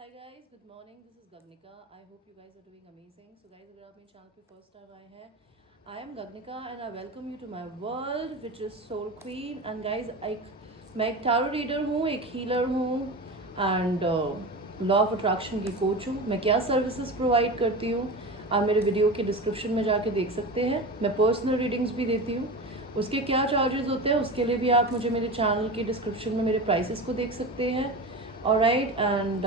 Hi guys, good morning. This is Gagnika. I hope you guys are doing amazing. So guys, अगर आप मेरे channel पे first time आए हैं, I am Gagnika and I welcome you to my world which is Soul Queen. And guys, मैं एक tarot reader हूँ, एक हीलर हूँ एंड लॉ ऑफ अट्रैक्शन की कोच हूँ. मैं क्या सर्विसेज प्रोवाइड करती हूँ आप मेरे वीडियो के डिस्क्रिप्शन में जाके देख सकते हैं. मैं पर्सनल रीडिंग्स भी देती हूँ. उसके क्या चार्जेस होते हैं उसके लिए भी आप मुझे मेरे चैनल के डिस्क्रिप्शन में मेरे प्राइसेस को देख सकते हैं. ऑलराइट एंड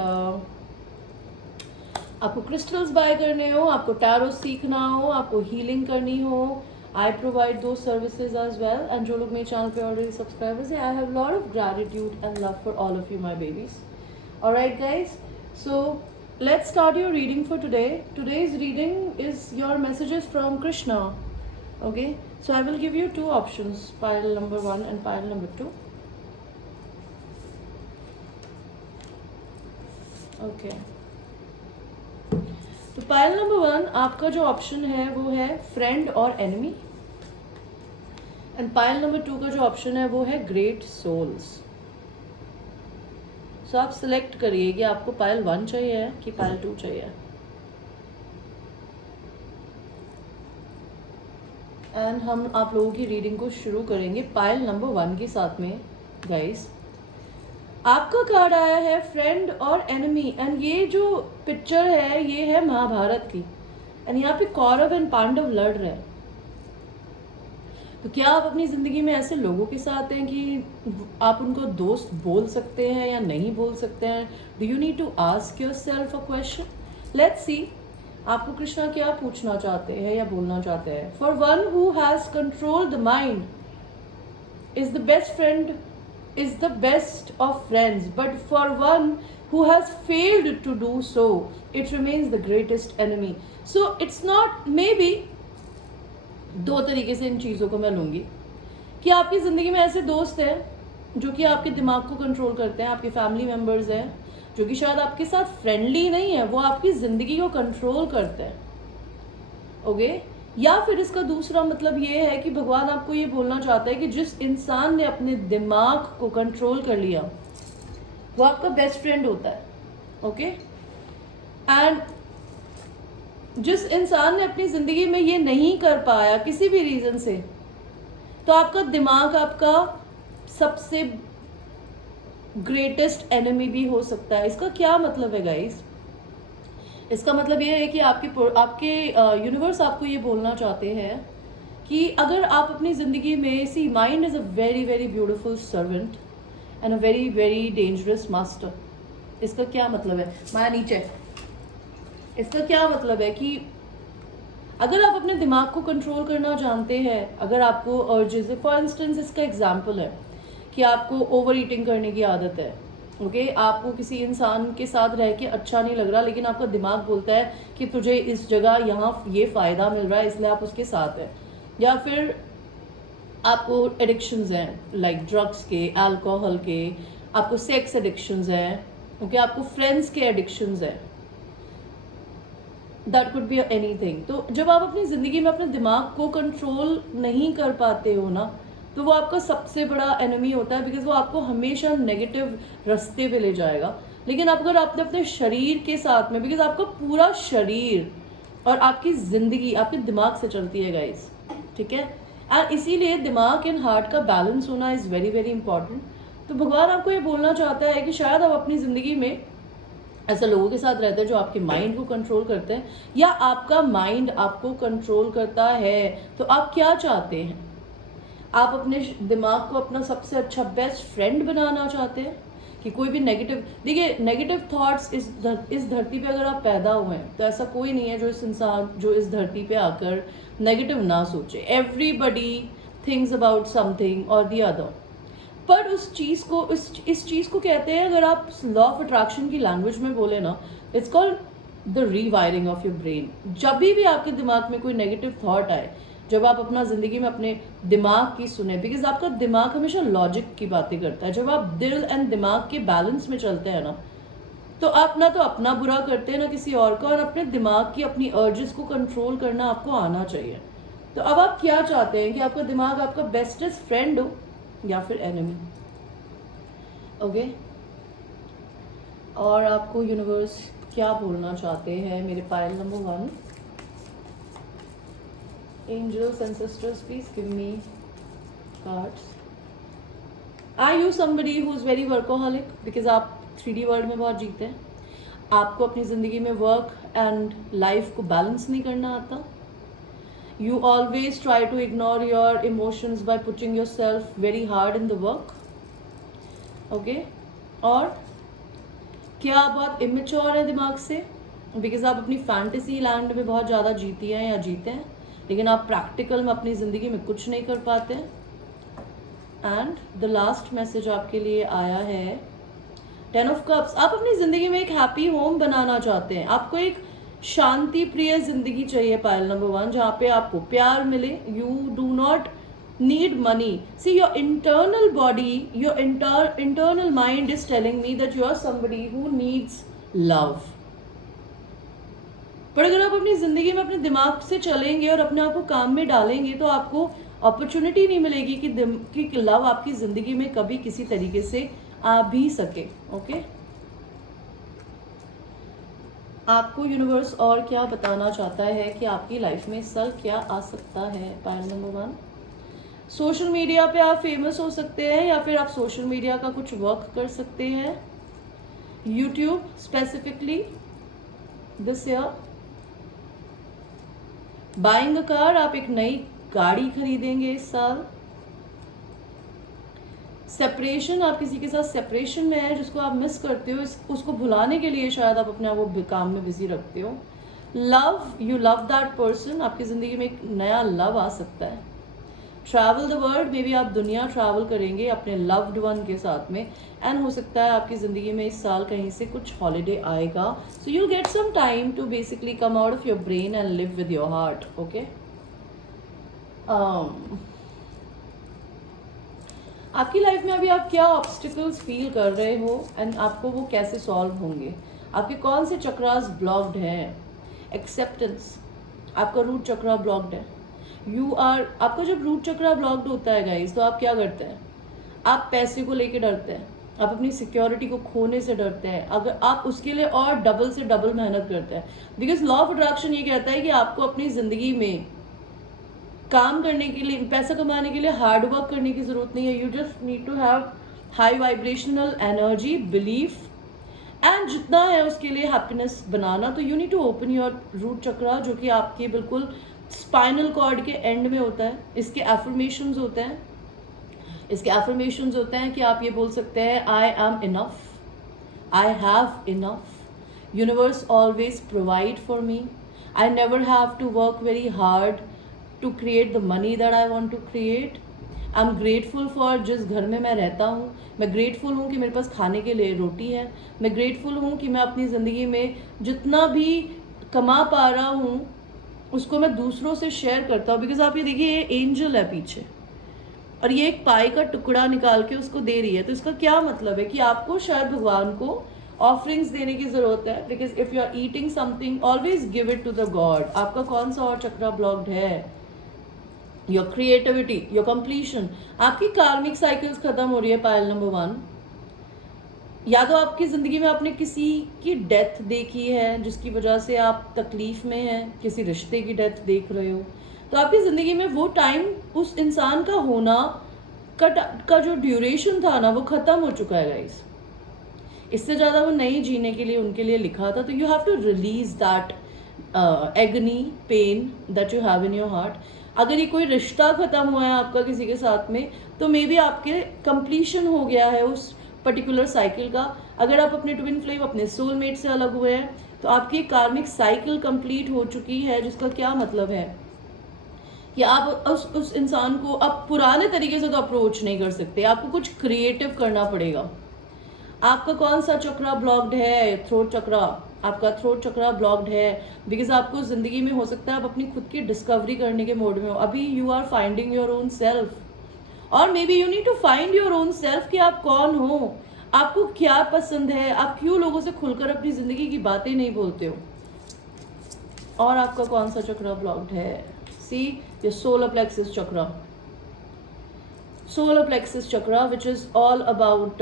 आपको क्रिस्टल्स बाय करने हो, आपको टैरो सीखना हो, आपको हीलिंग करनी हो, आई प्रोवाइड दो सर्विसेज एज वेल. एंड जो लोग मेरे चैनल पे ऑलरेडी सब्सक्राइबर्स हैं, I have lot of gratitude and love for all of you my babies. Alright guys, so let's start your reading for today. Today's reading is your messages from Krishna. Okay, so I will give you two options, pile number 1 and pile number 2. Okay, तो pile number 1 आपका जो option है वो है friend और enemy. And pile number 2 का जो option है वो है ग्रेट सोल्स. सो आप सिलेक्ट करिए कि आपको पाइल 1 चाहिए कि पाइल 2 चाहिए. एंड हम आप लोगों की रीडिंग को शुरू करेंगे पाइल नंबर 1 के साथ में. गाइस, आपका कार्ड आया है फ्रेंड और एनिमी. एंड ये जो पिक्चर है ये है महाभारत की. एंड यहाँ पे कौरव एंड पांडव लड़ रहे हैं. तो क्या आप अपनी ज़िंदगी में ऐसे लोगों के साथ हैं कि आप उनको दोस्त बोल सकते हैं या नहीं बोल सकते हैं? Do you need to ask yourself a question. Let's see आपको कृष्णा क्या पूछना चाहते हैं या बोलना चाहते हैं. For one who has control the mind is the best friend is the best of friends, but for one who has failed to do so, it remains the greatest enemy. So it's not, maybe दो तरीके से इन चीज़ों को मैं लूँगी कि आपकी ज़िंदगी में ऐसे दोस्त हैं जो कि आपके दिमाग को कंट्रोल करते हैं, आपके फैमिली मेम्बर्स हैं जो कि शायद आपके साथ फ्रेंडली नहीं है, वो आपकी ज़िंदगी को कंट्रोल करते हैं. ओके, या फिर इसका दूसरा मतलब ये है कि भगवान आपको ये बोलना चाहता है कि जिस इंसान ने अपने दिमाग को कंट्रोल कर लिया वो आपका बेस्ट फ्रेंड होता है. ओके, एंड जिस इंसान ने अपनी जिंदगी में ये नहीं कर पाया किसी भी रीजन से, तो आपका दिमाग आपका सबसे ग्रेटेस्ट एनिमी भी हो सकता है. इसका क्या मतलब है गाइस? इसका मतलब ये है कि आपके यूनिवर्स आपको ये बोलना चाहते हैं कि अगर आप अपनी ज़िंदगी में, see mind is a very very beautiful servant and a very very dangerous master. इसका क्या मतलब है? माया नीचे. इसका क्या मतलब है कि अगर आप अपने दिमाग को कंट्रोल करना जानते हैं, अगर आपको अर्जेस, फॉर इंस्टेंस इसका एग्जाम्पल है कि आपको ओवर ईटिंग करने की आदत है. ओके, आपको किसी इंसान के साथ रह के अच्छा नहीं लग रहा, लेकिन आपका दिमाग बोलता है कि तुझे इस जगह यहाँ ये फ़ायदा मिल रहा है इसलिए आप उसके साथ हैं. या फिर आपको एडिक्शंस हैं लाइक ड्रग्स के, अल्कोहल के, आपको सेक्स एडिक्शंस हैं. ओके, आपको फ्रेंड्स के एडिक्शंस हैं. That could be anything. तो जब आप अपनी ज़िंदगी में अपने दिमाग को कंट्रोल नहीं कर पाते हो ना, तो वो आपका सबसे बड़ा एनिमी होता है, बिकॉज वो आपको हमेशा नेगेटिव रास्ते पे ले जाएगा. लेकिन अगर आपने अपने शरीर के साथ में, बिकॉज आपका पूरा शरीर और आपकी ज़िंदगी आपके दिमाग से चलती है गाइस, ठीक है. एंड इसीलिए दिमाग एंड हार्ट का बैलेंस होना इज़ वेरी वेरी इंपॉर्टेंट. तो भगवान आपको ये बोलना चाहता है कि शायद आप अपनी ज़िंदगी में ऐसे लोगों के साथ रहते हैं जो आपके माइंड को कंट्रोल करते हैं, या आपका माइंड आपको कंट्रोल करता है. तो आप क्या चाहते हैं? आप अपने दिमाग को अपना सबसे अच्छा बेस्ट फ्रेंड बनाना चाहते हैं कि कोई भी नेगेटिव, देखिए नेगेटिव थॉट्स इस धरती पे अगर आप पैदा हुए हैं तो ऐसा कोई नहीं है जो इस धरती पे आकर नेगेटिव ना सोचे. एवरीबडी थिंक्स अबाउट समथिंग और द अदर. पर उस चीज़ को, इस चीज़ को कहते हैं, अगर आप लॉ ऑफ अट्रैक्शन की लैंग्वेज में बोले ना, it's called the rewiring of your brain. जब भी आपके दिमाग में कोई नेगेटिव थॉट आए, जब आप अपना ज़िंदगी में अपने दिमाग की सुने, बिकॉज आपका दिमाग हमेशा लॉजिक की बातें करता है. जब आप दिल एंड दिमाग के बैलेंस में चलते हैं ना, तो आप ना तो अपना बुरा करते हैं ना किसी और का, और अपने दिमाग की अपनी अर्जेस को कंट्रोल करना आपको आना चाहिए. तो अब आप क्या चाहते हैं कि आपका दिमाग आपका बेस्टेस्ट फ्रेंड हो या फिर एनिमी? ओके, और आपको यूनिवर्स क्या बोलना चाहते हैं मेरे Payal number 1? Angels and sisters, please give me cards. Are you somebody who is very workaholic? Because आप 3D वर्ल्ड में बहुत जीते हैं. आपको अपनी ज़िंदगी में वर्क एंड लाइफ को बैलेंस नहीं करना आता. You always try to ignore your emotions by putting yourself very hard in the work. Okay? और क्या आप बहुत इमेच्योर है दिमाग से? बिकॉज आप अपनी फैंटेसी लैंड में बहुत ज़्यादा जीती हैं या जीते हैं, लेकिन आप प्रैक्टिकल में अपनी ज़िंदगी में कुछ नहीं कर पाते. एंड द लास्ट मैसेज आपके लिए आया है 10 ऑफ कप्स. आप अपनी ज़िंदगी में एक हैप्पी होम बनाना चाहते हैं. आपको एक शांति प्रिय जिंदगी चाहिए पायल नंबर 1, जहाँ पे आपको प्यार मिले. You do not need money. See your internal body, your internal mind is telling me that you are somebody who needs love. पर अगर आप अपनी जिंदगी में अपने दिमाग से चलेंगे और अपने आप को काम में डालेंगे तो आपको अपॉर्चुनिटी नहीं मिलेगी कि लव आपकी जिंदगी में कभी किसी तरीके से आ भी सके. ओके? आपको यूनिवर्स और क्या बताना चाहता है कि आपकी लाइफ में इस साल क्या आ सकता है पायल नंबर 1? सोशल मीडिया पे आप फेमस हो सकते हैं या फिर आप सोशल मीडिया का कुछ वर्क कर सकते हैं. YouTube specifically this year. Buying a car, आप एक नई गाड़ी खरीदेंगे इस साल. सेपरेशन, आप किसी के साथ सेपरेशन में है जिसको आप मिस करते हो, उसको भुलाने के लिए शायद आप अपने आप को काम में बिजी रखते हो. Love, you love that person. आपकी ज़िंदगी में एक नया लव आ सकता है. Travel the world, may be आप दुनिया ट्रैवल करेंगे अपने लव्ड वन के साथ में. एंड हो सकता है आपकी ज़िंदगी में इस साल कहीं से कुछ हॉलीडे आएगा. So you'll get some time to basically come out of your brain and live with your heart. Okay? आपकी लाइफ में अभी आप क्या ऑब्स्टिकल्स फील कर रहे हो एंड आपको वो कैसे सॉल्व होंगे? आपके कौन से चक्रास ब्लॉक्ड हैं? एक्सेप्टेंस, आपका रूट चक्रा ब्लॉक्ड है. आपका जब रूट चक्रा ब्लॉक्ड होता है गाइस, तो आप क्या करते हैं? आप पैसे को लेके डरते हैं. आप अपनी सिक्योरिटी को खोने से डरते हैं. अगर आप उसके लिए और डबल से डबल मेहनत करते हैं. बिकॉज लॉ ऑफ अट्रैक्शन ये कहता है कि आपको अपनी ज़िंदगी में काम करने के लिए, पैसा कमाने के लिए हार्ड वर्क करने की ज़रूरत नहीं है. You just need to have high vibrational energy, belief and जितना है उसके लिए हैप्पीनेस बनाना. तो you need to open your root chakra, जो कि आपके बिल्कुल स्पाइनल कॉर्ड के एंड में होता है. इसके एफर्मेशंस होते हैं. कि आप ये बोल सकते हैं, I am enough, I have enough, universe always provide for me, I never have to work very hard to create the money that I want to create. I'm grateful for जिस घर में मैं रहता हूँ. मैं grateful हूँ कि मेरे पास खाने के लिए रोटी है. मैं grateful हूँ कि मैं अपनी ज़िंदगी में जितना भी कमा पा रहा हूँ उसको मैं दूसरों से शेयर करता हूँ. बिकॉज आप ये देखिए, ये एंजल है पीछे और ये एक पाई का टुकड़ा निकाल के उसको दे रही है. तो इसका क्या मतलब है कि आपको शायद भगवान को ऑफरिंग्स देने की ज़रूरत है. Because if you are eating something, always give it to the god. आपका कौन सा और चक्रा ब्लॉक्ड है? Your creativity, your completion. आपकी कार्मिक साइकिल्स खत्म हो रही है पायल नंबर 1. या तो आपकी ज़िंदगी में आपने किसी की डेथ देखी है जिसकी वजह से आप तकलीफ़ में हैं, किसी रिश्ते की डेथ देख रहे हो. तो आपकी ज़िंदगी में वो टाइम, उस इंसान का होना का जो ड्यूरेशन था ना, वो ख़त्म हो चुका है गाइस. इससे ज़्यादा वो नहीं जीने के लिए उनके लिए लिखा था. तो you have to release that agony, pain that you have in your heart. अगर ये कोई रिश्ता ख़त्म हुआ है आपका किसी के साथ में, तो मे बी आपके कंप्लीशन हो गया है उस पर्टिकुलर साइकिल का. अगर आप अपने ट्विन फ्लेम, अपने सोलमेट से अलग हुए हैं, तो आपकी कार्मिक साइकिल कंप्लीट हो चुकी है. जिसका क्या मतलब है कि आप उस इंसान को अब पुराने तरीके से तो अप्रोच नहीं कर सकते. आपको कुछ क्रिएटिव करना पड़ेगा. आपका कौन सा चक्रा ब्लॉक्ड है? थ्रोट चक्रा. आपका थ्रोट चक्रा ब्लॉक्ड है बिकॉज आपको ज़िंदगी में हो सकता है आप अपनी खुद की डिस्कवरी करने के मोड में हो. अभी you are finding your own self, और maybe you need to find your own self कि आप कौन हो, आपको क्या पसंद है, आप क्यों लोगों से खुलकर अपनी ज़िंदगी की बातें नहीं बोलते हो. और आपका कौन सा चक्रा ब्लॉक्ड है? See your solar plexus chakra. Solar plexus chakra which is all about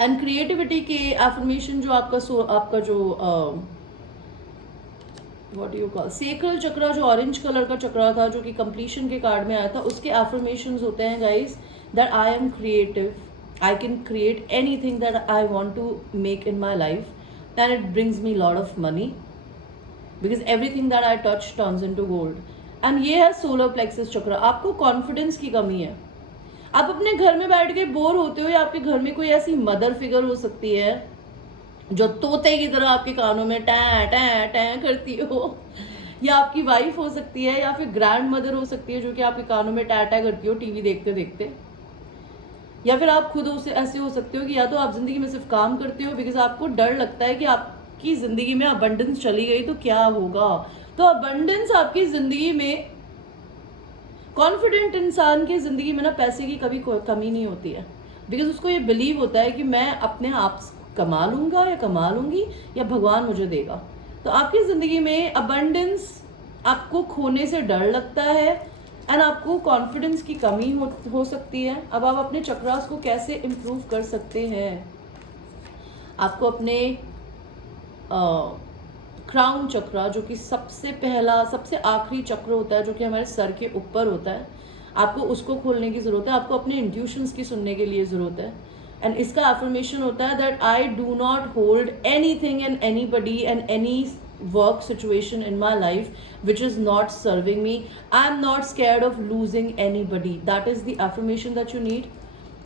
and creativity के एफर्मेशन जो आपका जो what do you call sacral chakra, जो ऑरेंज कलर का चक्रा था जो कि कंप्लीशन के कार्ड में आया था, उसके एफर्मेशंस होते हैं guys that I am creative, I can create anything that I want to make in my life and it brings me lot of money because everything that I touch turns into gold. And ये है solar plexus चक्र। आपको confidence की कमी है, आप अपने घर में बैठ के बोर होते हो, या आपके घर में कोई ऐसी मदर फिगर हो सकती है जो तोते की तरह आपके कानों में टैं टैं टैं करती हो, या आपकी वाइफ हो सकती है, या फिर ग्रैंड मदर हो सकती है जो कि आपके कानों में टैं टैं करती हो टीवी देखते देखते, या फिर आप खुद उसे ऐसे हो सकते हो कि या तो आप जिंदगी में सिर्फ काम करते हो बिकॉज आपको डर लगता है कि आपकी जिंदगी में अबंडेंस चली गई तो क्या होगा। तो अबंडेंस आपकी जिंदगी में, कॉन्फिडेंट इंसान की जिंदगी में ना पैसे की कभी कोई कमी नहीं होती है बिकॉज उसको ये बिलीव होता है कि मैं अपने आप कमा लूंगा या कमा लूंगी या भगवान मुझे देगा। तो आपकी जिंदगी में अबंडेंस आपको खोने से डर लगता है एंड आपको कॉन्फिडेंस की कमी हो सकती है। अब आप अपने चक्रास को कैसे इम्प्रूव कर सकते हैं? आपको अपने क्राउन चक्रा, जो कि सबसे पहला सबसे आखिरी चक्र होता है जो कि हमारे सर के ऊपर होता है, आपको उसको खोलने की ज़रूरत है। आपको अपने इंट्यूशंस की सुनने के लिए ज़रूरत है एंड इसका एफर्मेशन होता है that I do not hold anything and anybody and any work situation in my life which is not serving me. I am not scared of losing anybody. That is the affirmation that you need.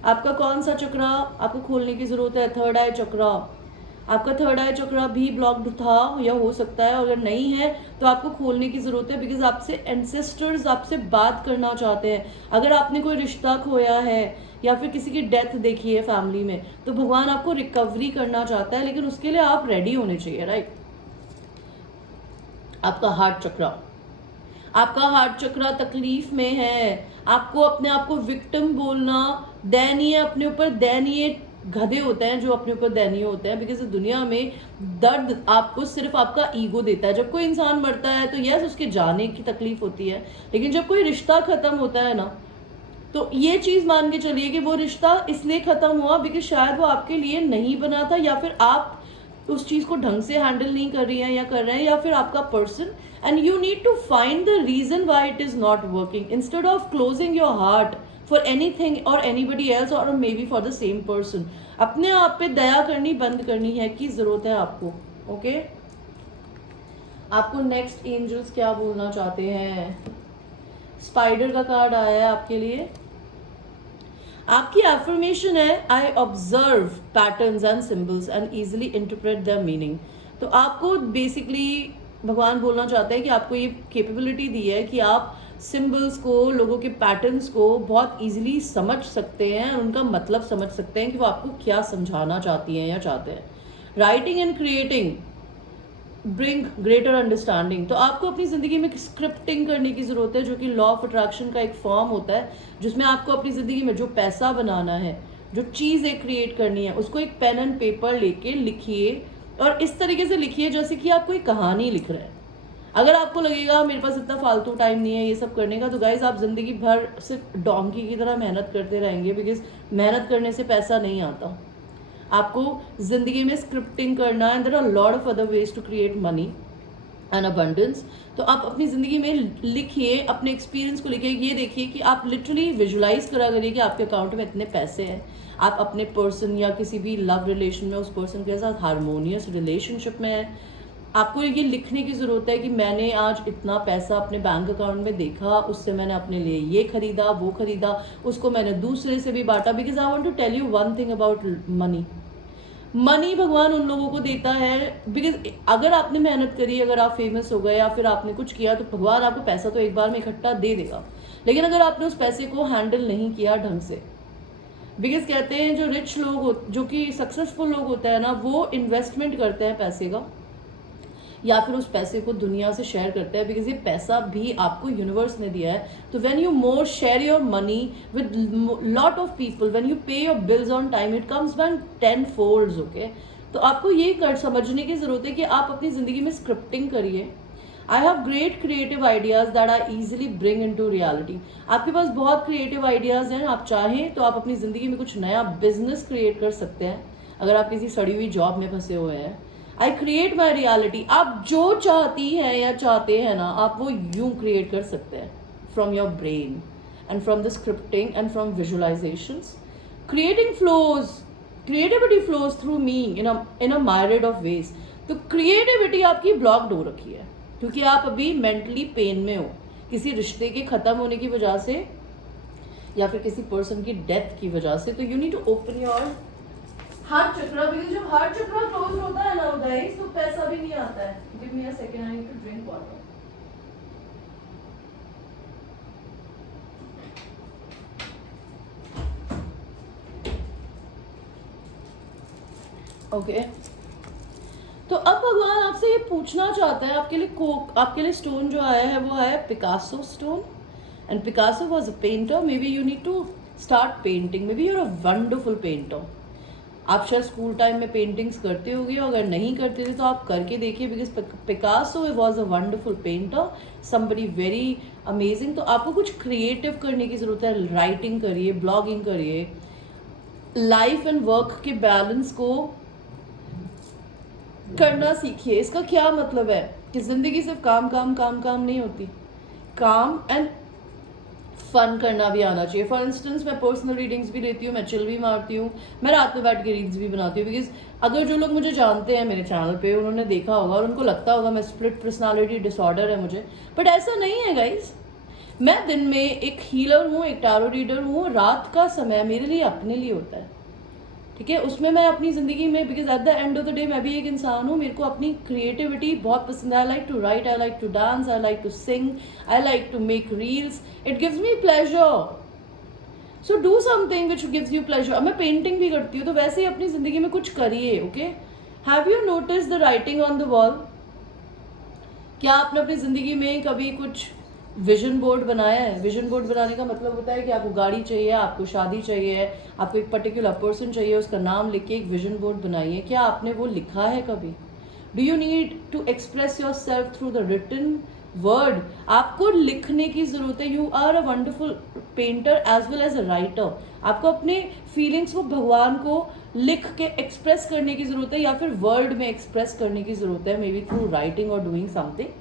आपका कौन सा चक्रा आपको खोलने की जरूरत है? Third आई चक्रा। आपका third आई चक्रा भी ब्लॉक्ड था या हो सकता है, अगर नहीं है तो आपको खोलने की जरूरत है बिकॉज आपसे एंसेस्टर्स आपसे बात करना चाहते हैं। अगर आपने कोई रिश्ता खोया है या फिर किसी की डेथ देखी है फैमिली में, तो भगवान आपको रिकवरी करना चाहता है, लेकिन उसके लिए आप रेडी होने चाहिए, राइट? आपका हार्ट चक्रा, आपका हार्ट चक्रा तकलीफ में है। आपको अपने आप को विक्टिम बोलना, दयनीय, अपने ऊपर दयनीय गधे होते हैं जो अपने ऊपर दयनीय होते हैं बिकॉज इस दुनिया में दर्द आपको सिर्फ आपका ईगो देता है। जब कोई इंसान मरता है तो यस उसके जाने की तकलीफ होती है, लेकिन जब कोई रिश्ता खत्म होता है ना, तो ये चीज मान के चलिए कि वो रिश्ता इसलिए खत्म हुआ बिकॉज शायद वो आपके लिए नहीं बना था, या फिर आप उस चीज को ढंग से हैंडल नहीं कर रही हैं या कर रहे हैं, या फिर आपका person, and you need to find the reason why it is not working instead of closing your heart for anything और एनीबडी एल्स और maybe for the same person. अपने आप पे दया करनी बंद करनी है की जरूरत है आपको। ओके, आपको नेक्स्ट एंजल्स क्या बोलना चाहते हैं? स्पाइडर का कार्ड आया है आपके लिए। आपकी एफर्मेशन है I observe patterns and symbols and easily interpret there meaning. तो आपको बेसिकली भगवान बोलना चाहते हैं कि आपको ये कैपेबिलिटी दी है कि आप सिंबल्स को, लोगों के पैटर्न्स को बहुत इजीली समझ सकते हैं और उनका मतलब समझ सकते हैं कि वो आपको क्या समझाना चाहती हैं या चाहते हैं। Writing and creating bring greater understanding. तो आपको अपनी ज़िंदगी में स्क्रिप्टिंग करने की ज़रूरत है, जो कि लॉ ऑफ अट्रैक्शन का एक फॉर्म होता है जिसमें आपको अपनी ज़िंदगी में जो पैसा बनाना है, जो चीज़ें क्रिएट करनी है, उसको एक पेन एंड पेपर लेके लिखिए और इस तरीके से लिखिए जैसे कि आप कोई कहानी लिख रहे हैं। अगर आपको लगेगा मेरे पास इतना फालतू टाइम नहीं है ये सब करने का, तो गाइज आप ज़िंदगी भर सिर्फ डोंकी की तरह मेहनत करते रहेंगे बिकॉज मेहनत करने से पैसा नहीं आता। आपको जिंदगी में स्क्रिप्टिंग करना है, there are lot of other ways to create money and abundance. तो आप अपनी ज़िंदगी में लिखिए, अपने एक्सपीरियंस को लिखिए। ये देखिए कि आप लिटरली विजुलाइज करा करिए कि आपके अकाउंट में इतने पैसे हैं, आप अपने पर्सन या किसी भी लव रिलेशन में उस पर्सन के साथ हारमोनियस रिलेशनशिप में है। आपको ये लिखने की ज़रूरत है कि मैंने आज इतना पैसा अपने बैंक अकाउंट में देखा, उससे मैंने अपने लिए ये खरीदा, वो खरीदा, उसको मैंने दूसरे से भी बांटा। Because I want to tell you one thing about money. Money भगवान उन लोगों को देता है बिकॉज अगर आपने मेहनत करी, अगर आप फेमस हो गए या फिर आपने कुछ किया, तो भगवान आपको पैसा तो एक बार में इकट्ठा दे देगा। लेकिन अगर आपने उस पैसे को हैंडल नहीं किया ढंग से, बिकॉज कहते हैं जो रिच लोग जो कि सक्सेसफुल लोग होते हैं ना, वो इन्वेस्टमेंट करते हैं पैसे का, या फिर उस पैसे को दुनिया से शेयर करते हैं बिकॉज ये पैसा भी आपको यूनिवर्स ने दिया है। तो when you more share your money with lot of people, when you pay your bills on time, it comes back 10 folds. Okay, तो आपको ये समझने की जरूरत है कि आप अपनी जिंदगी में स्क्रिप्टिंग करिए। I have great creative ideas that I easily bring into reality. आपके पास बहुत क्रिएटिव आइडियाज हैं, आप चाहें तो आप अपनी जिंदगी में कुछ नया बिजनेस क्रिएट कर सकते हैं। अगर आप किसी सड़ी हुई जॉब में फंसे हुए हैं, आई क्रिएट माई रियलिटी। आप जो चाहती हैं या चाहते हैं ना, आप वो यूं क्रिएट कर सकते हैं from your brain and from the scripting and from visualisations. Creating flows, creativity flows through me in a myriad of ways. तो क्रिएटिविटी आपकी ब्लॉक्ड हो रखी है क्योंकि आप अभी मेंटली पेन में हो, किसी रिश्ते के खत्म होने की वजह से या फिर किसी पर्सन की डेथ की वजह से। तो you need to open your heart chakra, because जब हार्ट चक्रा क्लोज होता है ना गाइस, तो पैसा भी नहीं आता है। Give me a second, I need to drink water. Okay तो अब भगवान आपसे ये पूछना चाहता है, आपके लिए स्टोन जो आया है वो है Picasso stone. And Picasso was a painter. Maybe you need to start painting, maybe you are a wonderful painter. आप शायद स्कूल टाइम में पेंटिंग्स करते होगे, अगर नहीं करते थे तो आप करके देखिए, because Picasso was a wonderful painter, somebody very amazing. तो आपको कुछ क्रिएटिव करने की ज़रूरत है। राइटिंग करिए, ब्लॉगिंग करिए, लाइफ एंड वर्क के बैलेंस को करना सीखिए। इसका क्या मतलब है कि ज़िंदगी सिर्फ काम काम काम काम नहीं होती, काम एंड फन करना भी आना चाहिए। फॉर इंस्टेंस मैं पर्सनल रीडिंग्स भी लेती हूँ, मैं चिल भी मारती हूँ, मैं रात में बैठ के रीड्स भी बनाती हूँ। बिकॉज अगर जो लोग मुझे जानते हैं मेरे चैनल पे, उन्होंने देखा होगा और उनको लगता होगा मैं स्प्लिट पर्सनालिटी डिसऑर्डर है मुझे, बट ऐसा नहीं है गाइज। मैं दिन में एक हीलर हूँ, एक टैरो रीडर हूँ। रात का समय मेरे लिए अपने लिए होता है, ठीक है। उसमें मैं अपनी ज़िंदगी में, because at the end of the day मैं भी एक इंसान हूँ, मेरे को अपनी क्रिएटिविटी बहुत पसंद है। I like to write, I like to dance, I like to sing, I like to make reels, it gives me pleasure. So do something which gives you pleasure. मैं पेंटिंग भी करती हूँ, तो वैसे ही अपनी ज़िंदगी में कुछ करिए। Okay, have you notice the writing on the wall? क्या आपने अपनी ज़िंदगी में कभी कुछ विजन बोर्ड बनाया है? विजन बोर्ड बनाने का मतलब होता है कि आपको गाड़ी चाहिए, आपको शादी चाहिए, आपको एक पर्टिकुलर पर्सन चाहिए, उसका नाम लिख के एक विजन बोर्ड बनाइए। क्या आपने वो लिखा है कभी? Do you need to express yourself through the written word? आपको लिखने की जरूरत है। You are a wonderful painter as well as a writer. आपको अपने फीलिंग्स को भगवान को लिख के एक्सप्रेस करने की जरूरत है, या फिर वर्ड में एक्सप्रेस करने की जरूरत है, मे बी थ्रू राइटिंग और doing something.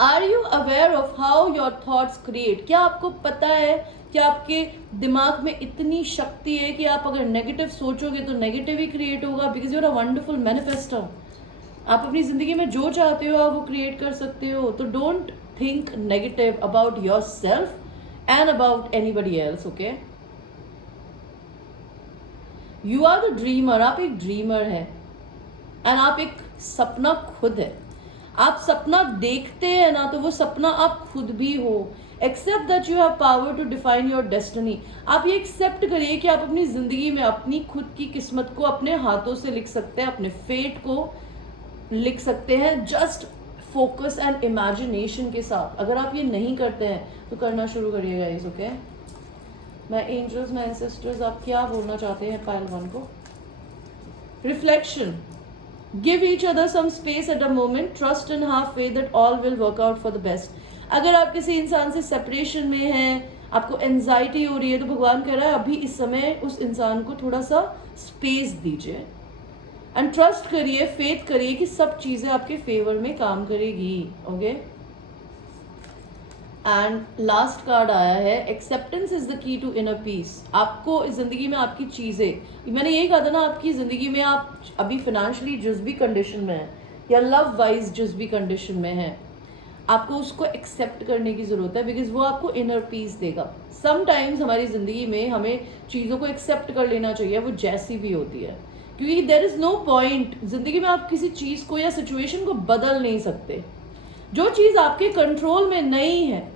Are you aware of how your thoughts create? क्या आपको पता है कि आपके दिमाग में इतनी शक्ति है कि आप अगर नेगेटिव सोचोगे तो नेगेटिव ही क्रिएट होगा, because you are a wonderful manifester. आप अपनी जिंदगी में जो चाहते हो आप वो क्रिएट कर सकते हो। तो don't think negative about yourself and about anybody else. Okay, you are the dreamer. आप एक ड्रीमर है एंड आप एक सपना खुद है। आप सपना देखते हैं ना, तो वो सपना आप खुद भी हो। Accept that you have power to define your destiny. आप ये एक्सेप्ट करिए कि आप अपनी जिंदगी में अपनी खुद की किस्मत को अपने हाथों से लिख सकते हैं, अपने फेट को लिख सकते हैं, जस्ट फोकस एंड इमेजिनेशन के साथ। अगर आप ये नहीं करते हैं तो करना शुरू करिएगा इस। ओके, मैं एंजल्स, मैं एंसेस्टर्स, आप क्या बोलना चाहते हैं पायल 1 को? Reflection, give each other some space at a moment, trust and have faith that all will work out for the best. अगर आप किसी इंसान से सेपरेशन में हैं, आपको एंजाइटी हो रही है, तो भगवान कह रहा है अभी इस समय उस इंसान को थोड़ा सा स्पेस दीजिए एंड ट्रस्ट करिए, फेथ करिए कि सब चीज़ें आपके फेवर में काम करेगी। ओके, एंड लास्ट कार्ड आया है, acceptance is the key to inner peace. आपको इस जिंदगी में आपकी चीज़ें, मैंने यही कहा था ना, आपकी ज़िंदगी में आप अभी फाइनेंशियली जिस भी कंडीशन में है या लव वाइज जिस भी कंडीशन में है, आपको उसको एक्सेप्ट करने की ज़रूरत है, बिकॉज वो आपको इनर पीस देगा। समटाइम्स हमारी ज़िंदगी में हमें चीज़ों को एक्सेप्ट कर लेना चाहिए, वो जैसी भी होती है, क्योंकि देयर इज़ नो पॉइंट। ज़िंदगी में आप किसी चीज़ को या सिचुएशन को बदल नहीं सकते। जो चीज़ आपके कंट्रोल में नहीं है,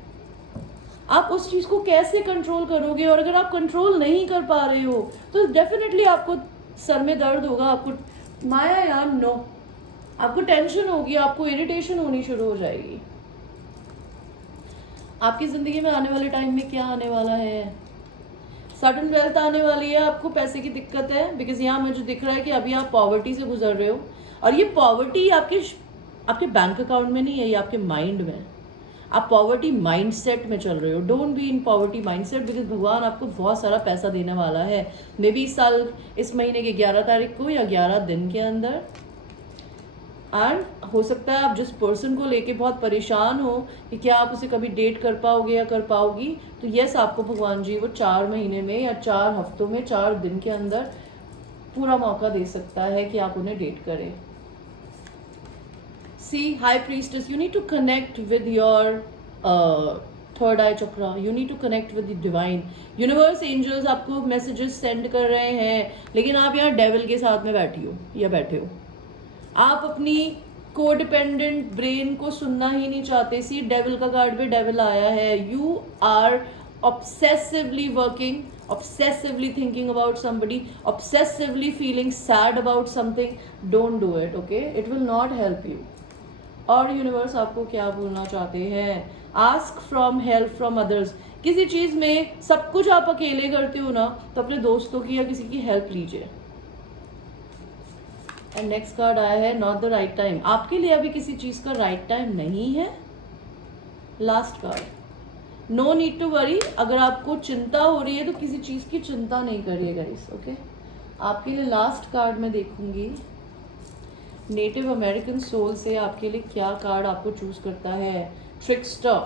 आप उस चीज़ को कैसे कंट्रोल करोगे? और अगर आप कंट्रोल नहीं कर पा रहे हो तो डेफिनेटली आपको सर में दर्द होगा, आपको माया यार नो, आपको टेंशन होगी, आपको इरिटेशन होनी शुरू हो जाएगी। आपकी ज़िंदगी में आने वाले टाइम में क्या आने वाला है? सडन वेल्थ आने वाली है, आपको पैसे की दिक्कत है, बिकॉज यहाँ मुझे दिख रहा है कि अभी आप पॉवर्टी से गुजर रहे हो, और ये पॉवर्टी आपके बैंक अकाउंट में नहीं है, ये आपके माइंड में है। आप पॉवर्टी माइंडसेट में चल रहे हो। Don't be in poverty mindset, because भगवान आपको बहुत सारा पैसा देने वाला है। मे बी इस साल, इस महीने की 11 तारीख को या 11 दिन के अंदर। एंड हो सकता है आप जिस पर्सन को लेके बहुत परेशान हो कि क्या आप उसे कभी डेट कर पाओगे या कर पाओगी, तो यस, आपको भगवान जी वो 4 महीने में या 4 हफ्तों में 4 दिन के अंदर पूरा मौका दे सकता है कि आप उन्हें डेट करें। See, High Priestess, you need to connect with your third eye chakra. You need to connect with the divine. Universe angels आपको messages send कर रहे हैं, लेकिन आप यहाँ डेविल के साथ में बैठी हो या बैठे हो। आप अपनी कोडिपेंडेंट ब्रेन को सुनना ही नहीं चाहते। सी, डेविल का कार्ड पे डेविल आया है। You are obsessively working, obsessively thinking about somebody, obsessively feeling sad about something. Don't do it, okay? It will not help you. और यूनिवर्स आपको क्या बोलना चाहते हैं? Ask from help from others. किसी चीज़ में सब कुछ आप अकेले करते हो ना, तो अपने दोस्तों की या किसी की हेल्प लीजिए। एंड नेक्स्ट कार्ड आया है नॉट द राइट टाइम। आपके लिए अभी किसी चीज़ का राइट टाइम नहीं है। Last card, no need to worry. अगर आपको चिंता हो रही है तो किसी चीज़ की चिंता नहीं करिए गाइस, ओके? आपके लिए लास्ट कार्ड मैं देखूंगी नेटिव अमेरिकन सोल से आपके लिए क्या कार्ड आपको चूज करता है। ट्रिकस्टर।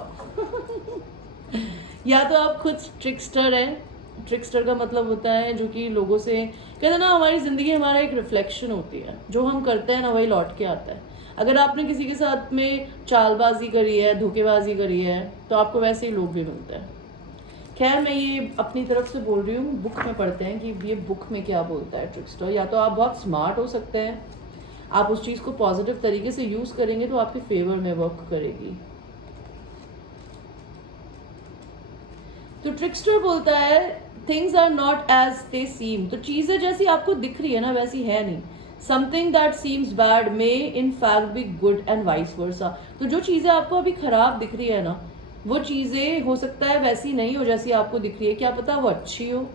या तो आप खुद ट्रिकस्टर हैं। ट्रिकस्टर का मतलब होता है जो कि लोगों से, कहते हैं ना, हमारी ज़िंदगी हमारा एक रिफ्लेक्शन होती है। जो हम करते हैं ना वही लौट के आता है। अगर आपने किसी के साथ में चालबाजी करी है, धोखेबाजी करी है, तो आपको वैसे ही लोग भी मिलते हैं। खैर, मैं ये अपनी तरफ से बोल रही हूँ, बुक में पढ़ते हैं कि ये बुक में क्या बोलता है ट्रिकस्टर। या तो आप बहुत स्मार्ट हो सकते हैं, आप उस चीज़ को पॉजिटिव तरीके से यूज़ करेंगे तो आपके फेवर में वर्क करेगी। तो ट्रिकस्टर बोलता है things are not as they seem. तो चीज़ें जैसी आपको दिख रही है ना वैसी है नहीं। Something that seems bad may in fact be good and vice versa. तो जो चीज़ें आपको अभी खराब दिख रही है ना, वो चीज़ें हो सकता है वैसी नहीं हो जैसी आपको दिख रही है। क्या पता वो अच्छी हो।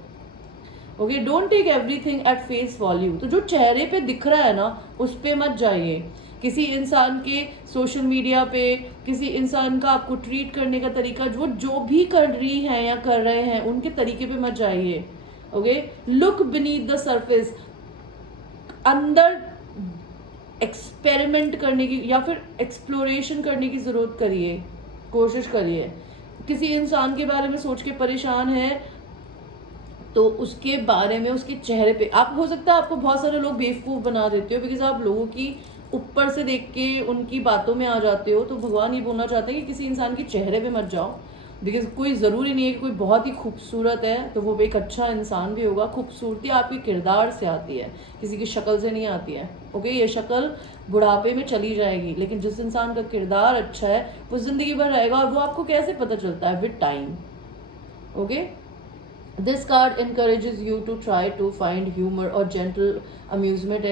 Okay, don't take everything at face value. तो जो चेहरे पे दिख रहा है ना उस पे मत जाइए। किसी इंसान के सोशल मीडिया पे किसी इंसान का आपको ट्रीट करने का तरीका, वो जो भी कर रही हैं या कर रहे हैं उनके तरीके पे मत जाइए। Okay, look beneath the surface. अंदर एक्सपेरिमेंट करने की या फिर एक्सप्लोरेशन करने की जरूरत करिए, कोशिश करिए। किसी इंसान के बारे में सोच के परेशान है तो उसके बारे में उसके चेहरे पे, आप हो सकता है आपको बहुत सारे लोग बेवकूफ़ बना देते हो बिकॉज आप लोगों की ऊपर से देख के उनकी बातों में आ जाते हो। तो भगवान ये बोलना चाहते हैं कि किसी इंसान के चेहरे पे मत जाओ, बिकॉज कोई ज़रूरी नहीं है कि कोई बहुत ही खूबसूरत है तो वो एक अच्छा इंसान भी होगा। खूबसूरती आपके किरदार से आती है, किसी की शक्ल से नहीं आती है। ओके, ये शक्ल बुढ़ापे में चली जाएगी, लेकिन जिस इंसान का किरदार अच्छा है वो ज़िंदगी भर रहेगा। और वो आपको कैसे पता चलता है? With time. Okay, this card encourages you to try to find humor or gentle amusement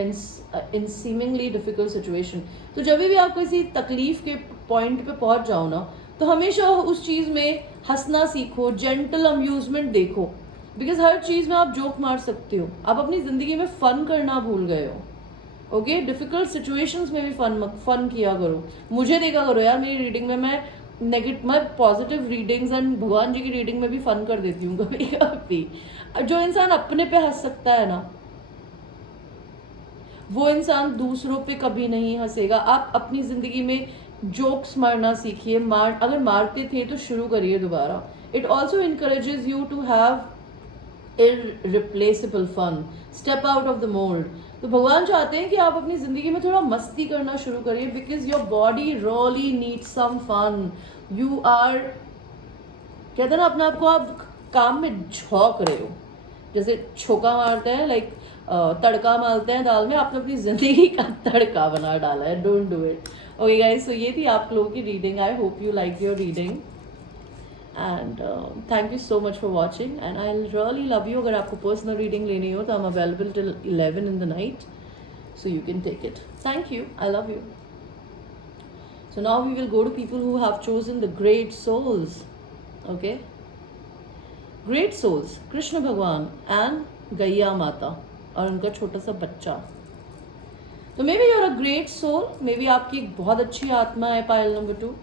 in seemingly difficult situation. तो जब भी आप किसी तकलीफ के पॉइंट पे पहुंच जाओ ना, तो हमेशा उस चीज़ में हंसना सीखो, जेंटल अम्यूजमेंट देखो। बिकॉज हर चीज़ में आप जोक मार सकते हो। आप अपनी ज़िंदगी में फ़न करना भूल गए हो। ओके, डिफ़िकल्ट सिचुएशंस में भी फ़न किया करो। मुझे देखा करो यार, मेरी रीडिंग में मैं पॉजिटिव रीडिंग्स एंड भगवान जी की रीडिंग में भी फन कर देती हूँ कभी कभी। जो इंसान अपने पे हंस सकता है ना, वो इंसान दूसरों पे कभी नहीं हंसेगा। आप अपनी ज़िंदगी में जोक्स मारना सीखिए। अगर मारते थे तो शुरू करिए दोबारा। It also encourages you to have irreplaceable fun, step out of the mold। तो भगवान चाहते हैं कि आप अपनी ज़िंदगी में थोड़ा मस्ती करना शुरू करिए, because your body really needs some fun. You are, कहते हैं ना, अपने आप को आप काम में झोंक रहे हो, जैसे छोका मारते हैं, लाइक तड़का मारते हैं दाल में, आपने अपनी ज़िंदगी का तड़का बना डाला है। Don't do it. Okay guys, so ये थी आप लोगों की reading. I hope you like your reading and thank you so much for watching and I really love you. अगर आपको पर्सनल रीडिंग लेनी हो तो I am available till 11 in the night, so you can take it. Thank you. I love you. So now we will go to people who have chosen the great souls. Okay? Great souls, Krishna भगवान and गैया माता और उनका छोटा सा बच्चा। तो maybe you're a great soul, maybe आपकी एक बहुत अच्छी आत्मा है। पाइल नंबर 2,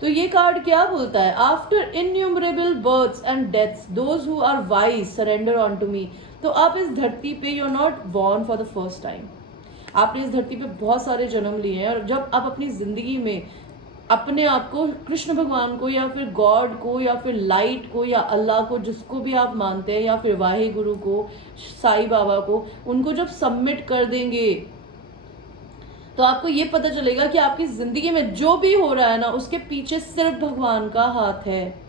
तो ये कार्ड क्या बोलता है? After innumerable births and deaths those who are wise surrender onto me. तो आप इस धरती पे you are not born for the first time. आपने इस धरती पे बहुत सारे जन्म लिए हैं, और जब आप अपनी जिंदगी में अपने आप को कृष्ण भगवान को या फिर गॉड को या फिर लाइट को या अल्लाह को, जिसको भी आप मानते हैं, या फिर वाहे गुरु को, साईं बाबा को, उनको जब सबमिट कर देंगे तो आपको ये पता चलेगा कि आपकी जिंदगी में जो भी हो रहा है ना, उसके पीछे सिर्फ भगवान का हाथ है।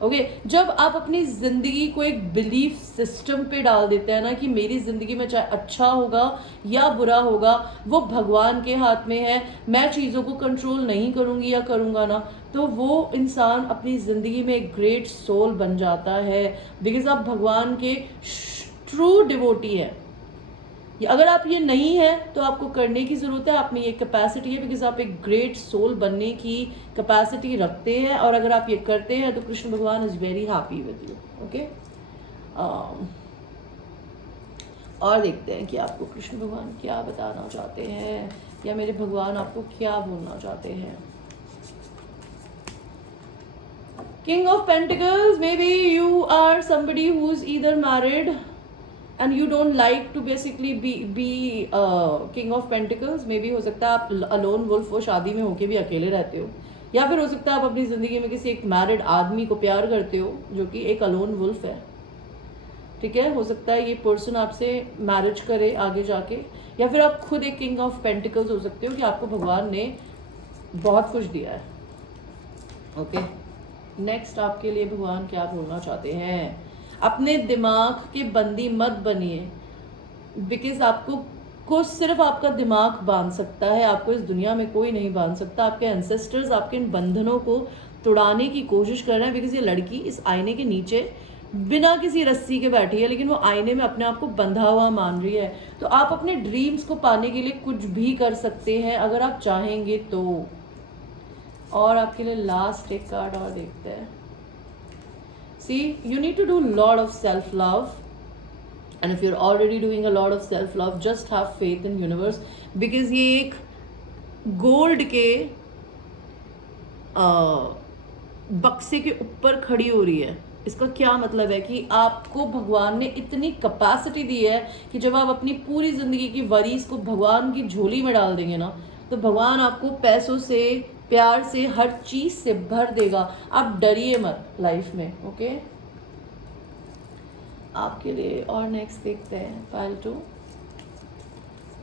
ओके जब आप अपनी जिंदगी को एक बिलीफ सिस्टम पे डाल देते हैं ना कि मेरी जिंदगी में चाहे अच्छा होगा या बुरा होगा वो भगवान के हाथ में है, मैं चीज़ों को कंट्रोल नहीं करूंगी या करूंगा ना, तो वो इंसान अपनी जिंदगी में एक ग्रेट सोल बन जाता है। बिकॉज आप भगवान के ट्रू डिवोटी है। अगर आप ये नहीं है तो आपको करने की ज़रूरत है, आप में ये कैपेसिटी है, बिकॉज आप एक ग्रेट सोल बनने की कैपेसिटी रखते हैं, और अगर आप ये करते हैं तो कृष्ण भगवान is very happy with you. Okay और देखते हैं कि आपको कृष्ण भगवान क्या बताना चाहते हैं, या मेरे भगवान आपको क्या बोलना चाहते हैं। King of pentacles, maybe you are somebody who is either married and you don't like to basically be king of pentacles। May be हो सकता है आप अलोन वुल्फ हो, शादी में होके भी अकेले रहते हो, या फिर हो सकता है आप अपनी ज़िंदगी में किसी एक मैरिड आदमी को प्यार करते हो जो कि एक अलोन वुल्फ है। ठीक है, हो सकता है ये पर्सन आपसे मैरिज करे आगे जाके, या फिर आप खुद एक किंग ऑफ पेंटिकल्स हो सकते हो कि आपको भगवान ने बहुत कुछ दिया है। ओके नेक्स्ट आपके लिए भगवान क्या बोलना चाहते हैं? अपने दिमाग के बंदी मत बनिए, बिकॉज आपको सिर्फ आपका दिमाग बांध सकता है, आपको इस दुनिया में कोई नहीं बांध सकता। आपके एंसेस्टर्स आपके इन बंधनों को तोड़ाने की कोशिश कर रहे हैं, बिकॉज ये लड़की इस आईने के नीचे बिना किसी रस्सी के बैठी है, लेकिन वो आईने में अपने आप को बंधा हुआ मान रही है। तो आप अपने ड्रीम्स को पाने के लिए कुछ भी कर सकते हैं अगर आप चाहेंगे तो। और आपके लिए लास्ट एक कार्ड और देखते हैं। See, you need to do a lot of self-love, and if you're already doing a lot of self-love, just have faith in universe, because ये एक गोल्ड के बक्से के ऊपर खड़ी हो रही है। इसका क्या मतलब है कि आपको भगवान ने इतनी कैपेसिटी दी है कि जब आप अपनी पूरी जिंदगी की वरीज को भगवान की झोली में डाल देंगे ना, तो भगवान आपको पैसों से, प्यार से, हर चीज से भर देगा। आप डरिए मत लाइफ में। ओके आपके लिए और नेक्स्ट देखते हैं पाइल 2,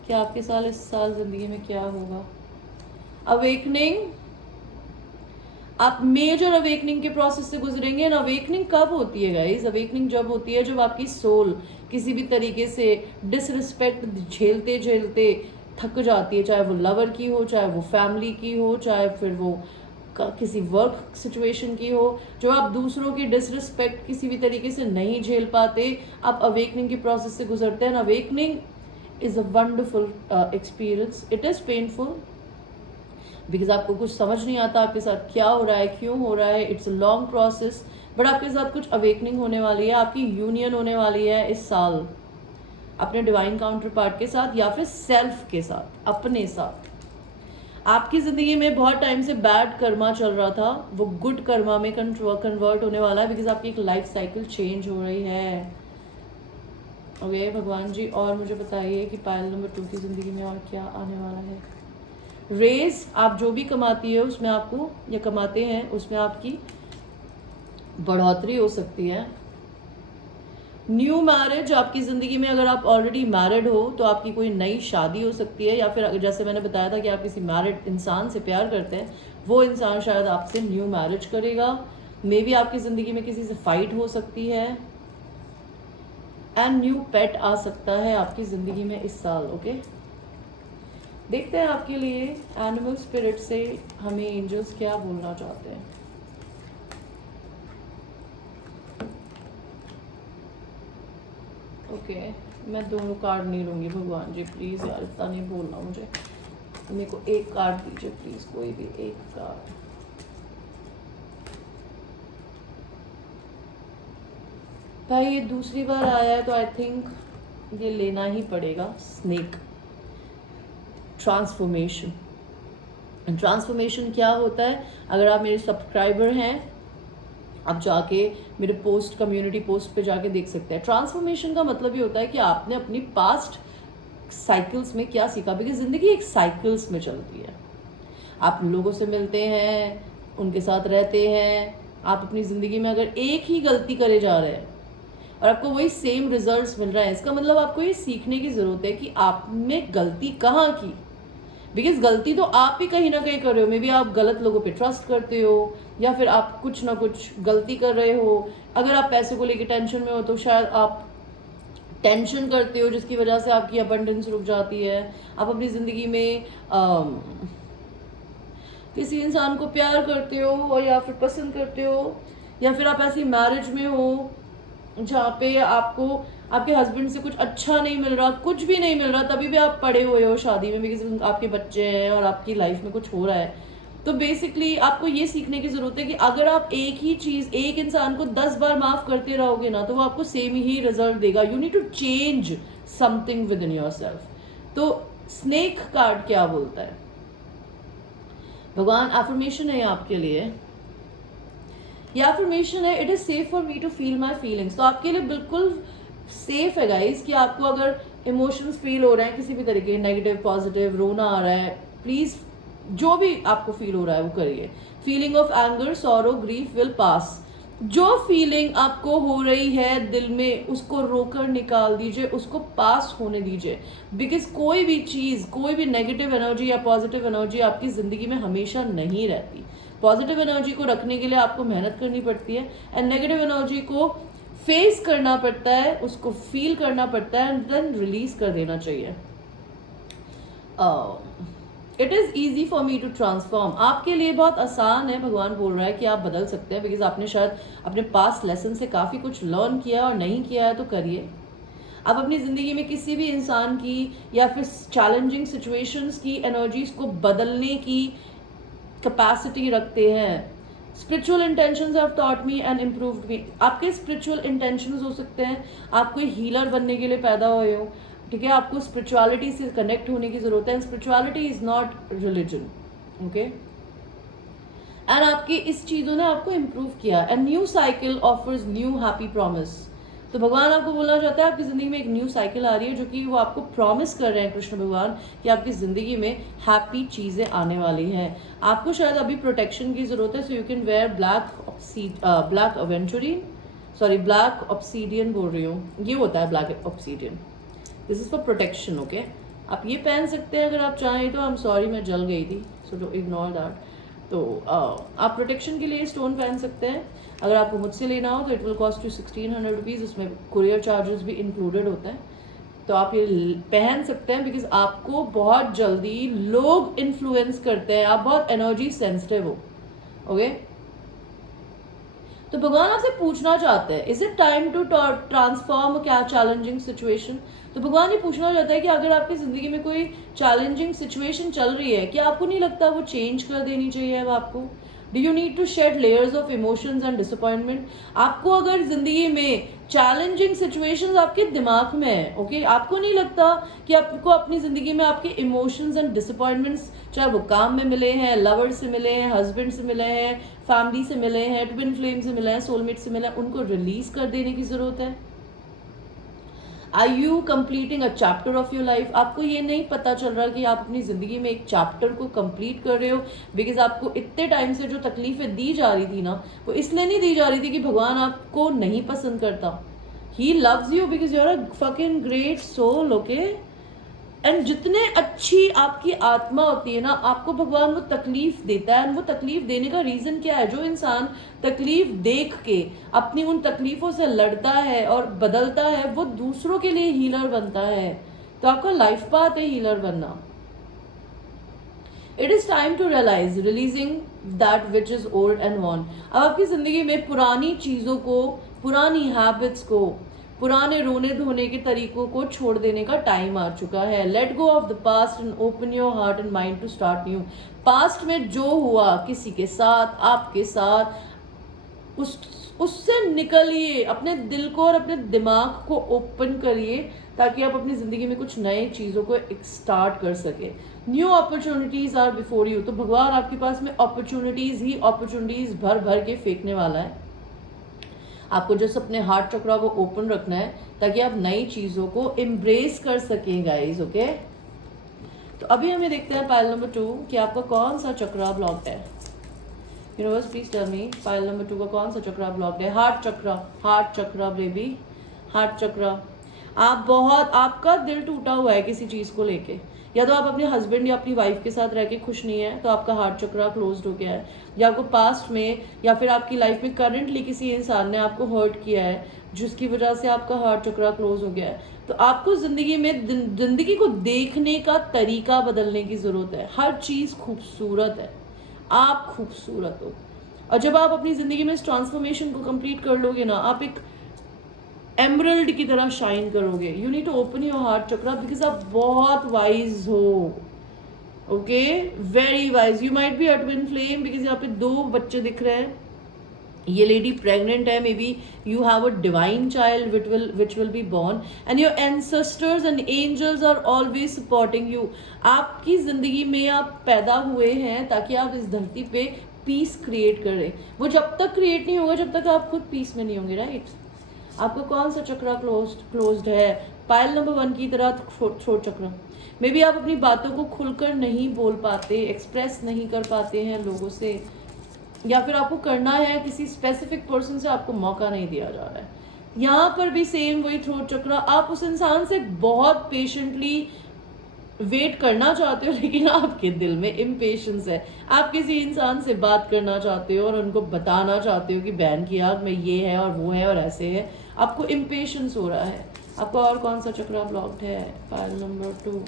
क्या आपके साल इस साल जिंदगी में क्या होगा? अवेकनिंग, आप मेजर अवेकनिंग के प्रोसेस से गुजरेंगे। एंड अवेकनिंग कब होती है गाइस? अवेकनिंग जब होती है जब आपकी सोल किसी भी तरीके से डिसरिस्पेक्ट झेलते झेलते थक जाती है, चाहे वो लवर की हो, चाहे वो फैमिली की हो, चाहे फिर वो किसी वर्क सिचुएशन की हो। जो आप दूसरों की डिसरिस्पेक्ट किसी भी तरीके से नहीं झेल पाते, आप अवेकनिंग के प्रोसेस से गुजरते हैं। Awakening is a wonderful experience. It is painful because आपको कुछ समझ नहीं आता आपके साथ क्या हो रहा है, क्यों हो रहा है। It's a long process, but आपके साथ कुछ अवेकनिंग होने वाली है। आपकी यूनियन होने वाली है इस साल अपने डिवाइन काउंटर पार्ट के साथ, या फिर सेल्फ के साथ, अपने साथ। आपकी ज़िंदगी में बहुत टाइम से बैड कर्मा चल रहा था, वो गुड कर्मा में कन्वर्ट होने वाला है, बिकॉज आपकी एक लाइफ साइकिल चेंज हो रही है। ओके भगवान जी और मुझे बताइए कि पायल नंबर 2 की ज़िंदगी में और क्या आने वाला है। रेज, आप जो भी कमाती है उसमें आपको, या कमाते हैं उसमें आपकी बढ़ोतरी हो सकती है। न्यू मैरिज, आपकी ज़िंदगी में अगर आप ऑलरेडी मैरिड हो तो आपकी कोई नई शादी हो सकती है, या फिर जैसे मैंने बताया था कि आप किसी मैरिड इंसान से प्यार करते हैं, वो इंसान शायद आपसे न्यू मैरिज करेगा। मे बी आपकी ज़िंदगी में किसी से फाइट हो सकती है। एंड न्यू पेट आ सकता है आपकी ज़िंदगी में इस साल। ओके देखते हैं आपके लिए एनिमल स्पिरिट से हमें एंजल्स क्या बोलना चाहते हैं। ओके मैं दोनों कार्ड नहीं लूँगी भगवान जी, प्लीज़ यार इतना नहीं बोलना मुझे। मेरे को एक कार्ड दीजिए प्लीज़, कोई भी एक कार्ड। भाई ये दूसरी बार आया है तो आई थिंक ये लेना ही पड़ेगा। Snake transformation. ट्रांसफॉर्मेशन क्या होता है, अगर आप मेरे सब्सक्राइबर हैं आप जाके मेरे पोस्ट, कम्युनिटी पोस्ट पे जाके देख सकते हैं। ट्रांसफॉर्मेशन का मतलब ये होता है कि आपने अपनी पास्ट साइकिल्स में क्या सीखा, बिकॉज ज़िंदगी एक साइकिल्स में चलती है। आप लोगों से मिलते हैं, उनके साथ रहते हैं, आप अपनी ज़िंदगी में अगर एक ही गलती करे जा रहे हैं और आपको वही सेम रिजल्ट्स मिल रहा है, इसका मतलब आपको ये सीखने की ज़रूरत है कि आपने गलती कहाँ की। बिकॉज गलती तो आप ही कहीं ना कहीं कर रहे हो। मे बी आप गलत लोगों पे ट्रस्ट करते हो, या फिर आप कुछ ना कुछ गलती कर रहे हो। अगर आप पैसे को लेके टेंशन में हो तो शायद आप टेंशन करते हो, जिसकी वजह से आपकी अबंडेंस रुक जाती है। आप अपनी ज़िंदगी में किसी इंसान को प्यार करते हो और या फिर पसंद करते हो, या फिर आप ऐसी मैरिज में हो जहाँ पे आपको आपके हस्बैंड से कुछ अच्छा नहीं मिल रहा, कुछ भी नहीं मिल रहा, तभी भी आप पड़े हुए हो शादी में बिकॉज आपके बच्चे हैं और आपकी लाइफ में कुछ हो रहा है। तो बेसिकली आपको ये सीखने की ज़रूरत है कि अगर आप एक ही चीज़ एक इंसान को 10 बार माफ़ करते रहोगे ना, तो वो आपको सेम ही रिजल्ट देगा। You need to change something within yourself. तो स्नेक कार्ड क्या बोलता है, भगवान एफर्मेशन है आपके लिए। ये एफर्मेशन है, it is safe for me to feel my feelings. तो आपके लिए बिल्कुल सेफ है गाइज कि आपको अगर इमोशंस फील हो रहे हैं किसी भी तरीके, नेगेटिव पॉजिटिव, रोना आ रहा है, प्लीज़ जो भी आपको फील हो रहा है वो करिए। Feeling of anger, sorrow, grief will pass. जो फीलिंग आपको हो रही है दिल में, उसको रोकर निकाल दीजिए, उसको पास होने दीजिए। बिकॉज कोई भी चीज़, कोई भी नेगेटिव एनर्जी या पॉजिटिव एनर्जी आपकी ज़िंदगी में हमेशा नहीं रहती। पॉजिटिव एनर्जी को रखने के लिए आपको मेहनत करनी पड़ती है, एंड नेगेटिव एनर्जी को फेस करना पड़ता है, उसको फील करना पड़ता है, एंड देन रिलीज कर देना चाहिए। It is easy for me to transform. आपके लिए बहुत आसान है, भगवान बोल रहा है कि आप बदल सकते हैं, बिकॉज आपने शायद अपने पास्ट लेसन से काफ़ी कुछ लर्न किया और नहीं किया है तो करिए। आप अपनी ज़िंदगी में किसी भी इंसान की या फिर चैलेंजिंग सिचुएशंस की एनर्जीज को बदलने की कैपेसिटी रखते हैं। Spiritual intentions have taught me and improved me. आपके स्पिरिचुअल इंटेंशंस हो सकते हैं, आप कोई हीलर बनने के लिए पैदा हुए हो, ठीक है, आपको स्पिरिचुअलिटी से कनेक्ट होने की ज़रूरत है। Spirituality is not religion, okay. And आपकी इस चीज़ों ने आपको इम्प्रूव किया। And new cycle offers new happy promise. तो भगवान आपको बोलना चाहता है आपकी ज़िंदगी में एक न्यू साइकिल आ रही है, जो कि वो आपको प्रॉमिस कर रहे हैं कृष्ण भगवान कि आपकी ज़िंदगी में हैप्पी चीज़ें आने वाली हैं। आपको शायद अभी प्रोटेक्शन की ज़रूरत है, so you can wear black aventurine, sorry black obsidian बोल रही हूँ, ये होता है black obsidian, this is for protection, okay. आप ये पहन सकते हैं अगर आप चाहें तो। आई एम सॉरी मैं जल गई थी, सो डोंट इग्नोर दैट। तो आप प्रोटेक्शन के लिए स्टोन पहन सकते हैं। अगर आपको मुझसे लेना हो तो it will cost you 1600 rupees, उसमें कुरियर चार्जेस भी इंक्लूडेड होते हैं। तो आप ये पहन सकते हैं बिकॉज आपको बहुत जल्दी लोग इन्फ्लुएंस करते हैं, आप बहुत एनर्जी सेंसिटिव हो, ओके। तो भगवान आपसे पूछना चाहते हैं, is it time to transform क्या चैलेंजिंग सिचुएशन। तो भगवान ये पूछना चाहता है कि अगर आपकी ज़िंदगी में कोई चैलेंजिंग सिचुएशन चल रही है, क्या आपको नहीं लगता वो चेंज कर देनी चाहिए अब आपको। Do you need to shed layers of emotions and disappointment. आपको अगर ज़िंदगी में चैलेंजिंग सिचुएशंस आपके दिमाग में है, ओके, आपको नहीं लगता कि आपको अपनी ज़िंदगी में आपके इमोशंस एंड डिसअपॉइंटमेंट्स, चाहे वो काम में मिले हैं, लवर से मिले हैं, हस्बैंड से मिले हैं, फैमिली से मिले हैं, ट्विन फ्लेम से मिले हैं, सोलमेट से मिले हैं, उनको रिलीज कर देने की ज़रूरत है। Are you completing a chapter of your life. आपको ये नहीं पता चल रहा कि आप अपनी ज़िंदगी में एक चैप्टर को कंप्लीट कर रहे हो, बिकॉज आपको इतने टाइम से जो तकलीफें दी जा रही थी ना, वो इसलिए नहीं दी जा रही थी कि भगवान आपको नहीं पसंद करता। He loves you because you are a fucking great soul, okay. And जितने अच्छी आपकी आत्मा होती है ना, आपको भगवान वो तकलीफ देता है। एंड वो तकलीफ देने का रीज़न क्या है, जो इंसान तकलीफ देख के अपनी उन तकलीफ़ों से लड़ता है और बदलता है, वो दूसरों के लिए हीलर बनता है। तो आपका लाइफ पाथ है हीलर बनना। It is time to realise releasing that which is old and worn. अब आपकी ज़िंदगी में पुरानी चीज़ों को, पुरानी हैबिट्स को, पुराने रोने धोने के तरीकों को छोड़ देने का टाइम आ चुका है। Let go of the past and open your heart and mind to start new. Past में जो हुआ किसी के साथ, आपके साथ, उससे निकलिए, अपने दिल को और अपने दिमाग को ओपन करिए ताकि आप अपनी ज़िंदगी में कुछ नए चीज़ों को स्टार्ट कर सके। New opportunities are before you. तो भगवान आपके पास में अपॉर्चुनिटीज़ ही अपॉर्चुनिटीज़ भर भर के फेंकने वाला है। आपको जस्ट अपने हार्ट चक्रा को ओपन रखना है ताकि आप नई चीज़ों को एम्ब्रेस कर सकें गाइज। ओके, तो अभी हमें देखते हैं पाइल नंबर 2 कि आपका कौन सा चक्रा ब्लॉक्ड है। Universe please tell me, pile number 2 का कौन सा चक्रा ब्लॉक्ड है। Heart chakra baby, heart chakra. आपका दिल टूटा हुआ है किसी चीज़ को लेके, या तो आप अपने हस्बैंड या अपनी वाइफ के साथ रह के खुश नहीं है तो आपका हार्ट चक्रा क्लोज्ड हो गया है, या आपको पास्ट में या फिर आपकी लाइफ में करंटली किसी इंसान ने आपको हर्ट किया है जिसकी वजह से आपका हार्ट चक्रा क्लोज हो गया है। तो आपको ज़िंदगी में ज़िंदगी को देखने का तरीका बदलने की ज़रूरत है। हर चीज़ खूबसूरत है, आप खूबसूरत हो, और जब आप अपनी ज़िंदगी में इस ट्रांसफॉर्मेशन को कंप्लीट कर लोगे ना, आप एक एमरल्ड की तरह शाइन करोगे। You need to open your heart chakra because आप बहुत वाइज हो। Okay, very wise. You might be a twin flame because यहाँ पे 2 बच्चे दिख रहे हैं। ये लेडी प्रेग्नेंट है, maybe you have a divine child which will be born and your ancestors and angels are always supporting you. आपकी जिंदगी में आप पैदा हुए हैं ताकि आप इस धरती पे पीस क्रिएट करें। वो जब तक क्रिएट नहीं होगा जब तक आप खुद पीस में नहीं होंगे, राइट? आपका कौन सा चक्रा क्लोज्ड है? पाइल नंबर 1 की तरह थ्रोट चक्र। मे बी आप अपनी बातों को खुलकर नहीं बोल पाते, एक्सप्रेस नहीं कर पाते हैं लोगों से, या फिर आपको करना है किसी स्पेसिफिक पर्सन से, आपको मौका नहीं दिया जा रहा है। यहाँ पर भी सेम वही थ्रोट चक्र। आप उस इंसान से बहुत पेशेंटली वेट करना चाहते हो लेकिन आपके दिल में इम्पेशंस है। आप किसी इंसान से बात करना चाहते हो और उनको बताना चाहते हो कि बहन की आग में ये है और वो है और ऐसे है, आपको इम्पेशंस हो रहा है। आपका और कौन सा चक्रा ब्लॉक्ड है? Pile number 2,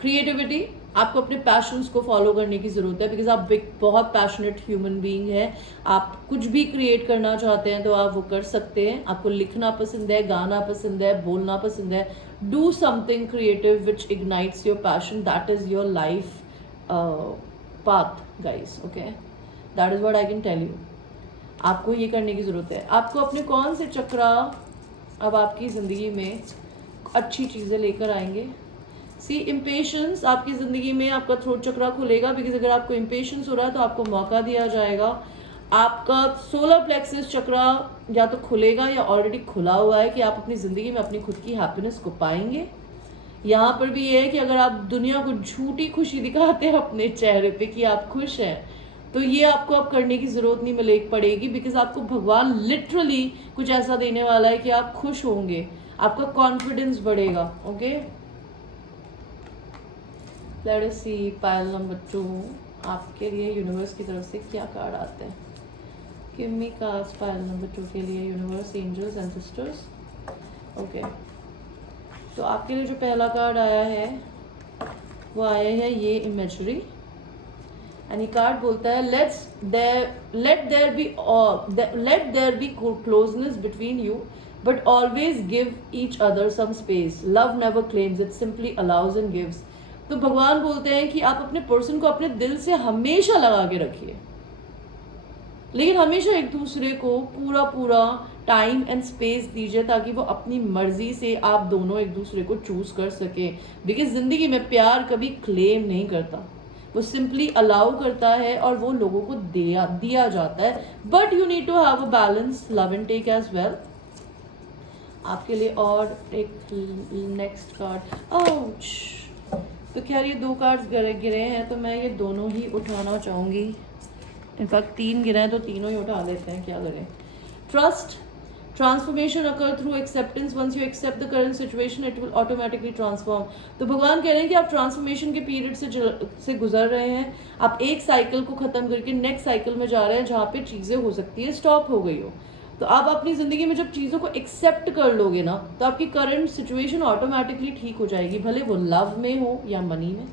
creativity. आपको अपने पैशंस को फॉलो करने की ज़रूरत है बिकॉज आप एक बहुत पैशनेट ह्यूमन बीइंग है। आप कुछ भी क्रिएट करना चाहते हैं तो आप वो कर सकते हैं। आपको लिखना पसंद है, गाना पसंद है, बोलना पसंद है। Do something creative which ignites your passion, that is your life path guys. Okay, that is what I can tell you. आपको ये करने की ज़रूरत है। आपको अपने कौन से चक्रा अब आपकी ज़िंदगी में अच्छी चीज़ें लेकर आएंगे? सी, इम्पेशंस आपकी ज़िंदगी में आपका थ्रोट चक्रा खुलेगा बिकॉज अगर आपको इम्पेशंस हो रहा है तो आपको मौका दिया जाएगा। आपका सोलर प्लेक्सस चक्रा या तो खुलेगा या ऑलरेडी खुला हुआ है कि आप अपनी ज़िंदगी में अपनी खुद की हैप्पीनेस को पाएंगे। यहाँ पर भी ये है कि अगर आप दुनिया को झूठी खुशी दिखाते हैं अपने चेहरे पे कि आप खुश हैं, तो ये आपको अब करने की ज़रूरत नहीं पड़ेगी बिकॉज आपको भगवान लिटरली कुछ ऐसा देने वाला है कि आप खुश होंगे, आपका कॉन्फिडेंस बढ़ेगा। ओके, लेट अस सी पाइल नंबर 2 आपके लिए यूनिवर्स की तरफ से क्या कार्ड आते हैं। Give me cards pile number 2 के लिए, universe, angels and sisters. Okay, तो आपके लिए जो पहला कार्ड आया है वो आया है ये इमेजरी, एंड ये कार्ड बोलता है let there be closeness between you but always give each other some space. Love never claims, it simply allows and gives. तो भगवान बोलते हैं कि आप अपने पर्सन को अपने दिल से हमेशा लगा के रखिए, लेकिन हमेशा एक दूसरे को पूरा टाइम एंड स्पेस दीजिए ताकि वो अपनी मर्जी से आप दोनों एक दूसरे को चूज कर सके। बिकॉज जिंदगी में प्यार कभी क्लेम नहीं करता, वो सिंपली अलाउ करता है और वो लोगों को दिया जाता है। But you need to have a balance, love and take as well. आपके लिए और एक नेक्स्ट कार्ड, आउच। तो क्या ये 2 कार्ड्स गिरे हैं तो मैं ये दोनों ही उठाना चाहूँगी। इनफैक्ट 3 गिरे हैं तो तीनों ही उठा लेते हैं, क्या करें। Trust, transformation occur through acceptance. Once you accept the current situation it will automatically transform. तो भगवान कह रहे हैं कि आप ट्रांसफॉर्मेशन के पीरियड से गुजर रहे हैं। आप एक साइकिल को ख़त्म करके नेक्स्ट साइकिल में जा रहे हैं जहाँ पे चीज़ें हो सकती है स्टॉप हो गई हो। तो आप अपनी ज़िंदगी में जब चीज़ों को एक्सेप्ट कर लोगे ना तो आपकी करंट सिचुएशन ऑटोमेटिकली ठीक हो जाएगी, भले वो लव में हो या मनी में।